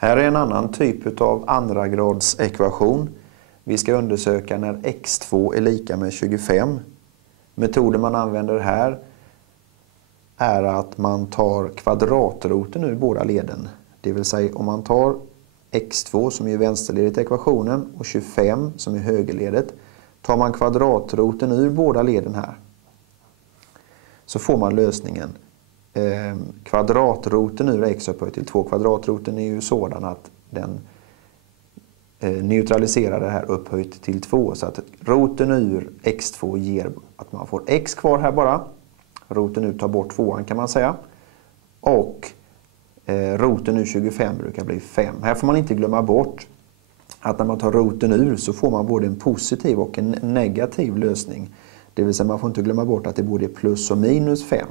Här är en annan typ av andragradsekvation. Vi ska undersöka när x2 är lika med 25. Metoden man använder här är att man tar kvadratroten ur båda leden. Det vill säga om man tar x2 som är vänsterledet i ekvationen och 25 som är högerledet. Tar man kvadratroten ur båda leden här så får man lösningen. Kvadratroten ur x upphöjt till 2. Kvadratroten är ju sådan att den neutraliserar det här upphöjt till 2. Så att roten ur x2 ger att man får x kvar här bara. Roten ur tar bort 2 kan man säga. Och roten ur 25 brukar bli 5. Här får man inte glömma bort att när man tar roten ur så får man både en positiv och en negativ lösning. Det vill säga man får inte glömma bort att det både är plus och minus 5.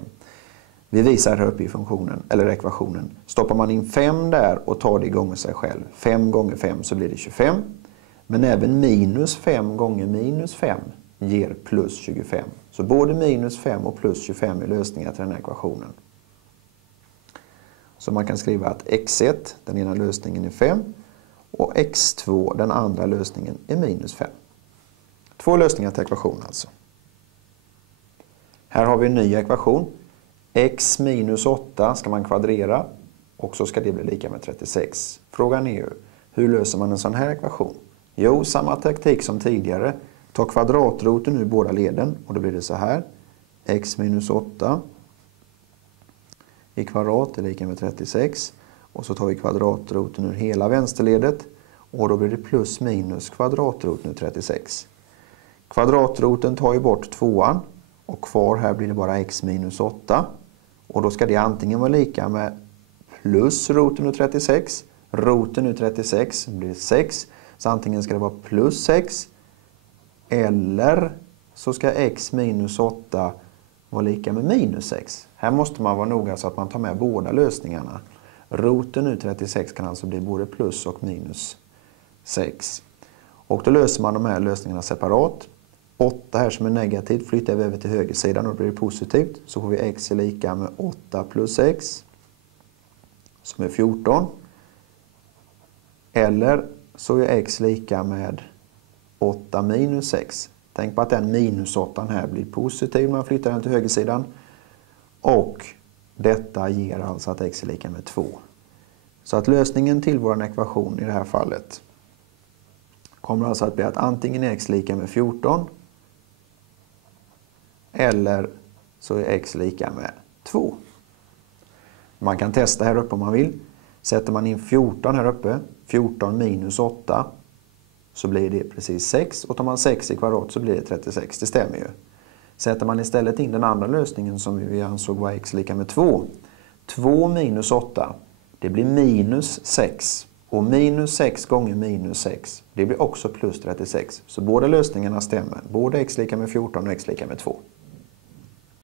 Vi visar här uppe i funktionen, eller ekvationen. Stoppar man in 5 där och tar det gånger sig själv. 5 gånger 5 så blir det 25. Men även minus 5 gånger minus 5 ger plus 25. Så både minus 5 och plus 25 är lösningar till den här ekvationen. Så man kan skriva att x1, den ena lösningen är 5. Och x2, den andra lösningen är minus 5. Två lösningar till ekvationen alltså. Här har vi en ny ekvation. X minus 8 ska man kvadrera och så ska det bli lika med 36. Frågan är ju, hur löser man en sån här ekvation? Jo, samma taktik som tidigare. Ta kvadratroten ur båda leden och då blir det så här. X minus 8 i kvadrat är lika med 36. Och så tar vi kvadratroten ur hela vänsterledet och då blir det plus minus kvadratroten ur 36. Kvadratroten tar ju bort 2:an och kvar här blir det bara x minus 8. Och då ska det antingen vara lika med plus roten ur 36. Roten ur 36 blir 6. Så antingen ska det vara plus 6. Eller så ska x minus 8 vara lika med minus 6. Här måste man vara noga så att man tar med båda lösningarna. Roten ur 36 kan alltså bli både plus och minus 6. Och då löser man de här lösningarna separat. 8 här som är negativt flyttar vi över till högersidan och då blir det positivt. Så får vi x är lika med 8 plus x som är 14. Eller så är x lika med 8 minus 6. Tänk på att den minus 8 här blir positiv när man flyttar den till högersidan. Och detta ger alltså att x är lika med 2. Så att lösningen till vår ekvation i det här fallet kommer alltså att bli att antingen är x lika med 14 eller så är x lika med 2. Man kan testa här uppe om man vill. Sätter man in 14 här uppe, 14 minus 8, så blir det precis 6. Och tar man 6 i kvadrat så blir det 36. Det stämmer ju. Sätter man istället in den andra lösningen som vi ansåg var x lika med 2. 2 minus 8, det blir minus 6. Och minus 6 gånger minus 6, det blir också plus 36. Så båda lösningarna stämmer. Både x lika med 14 och x lika med 2.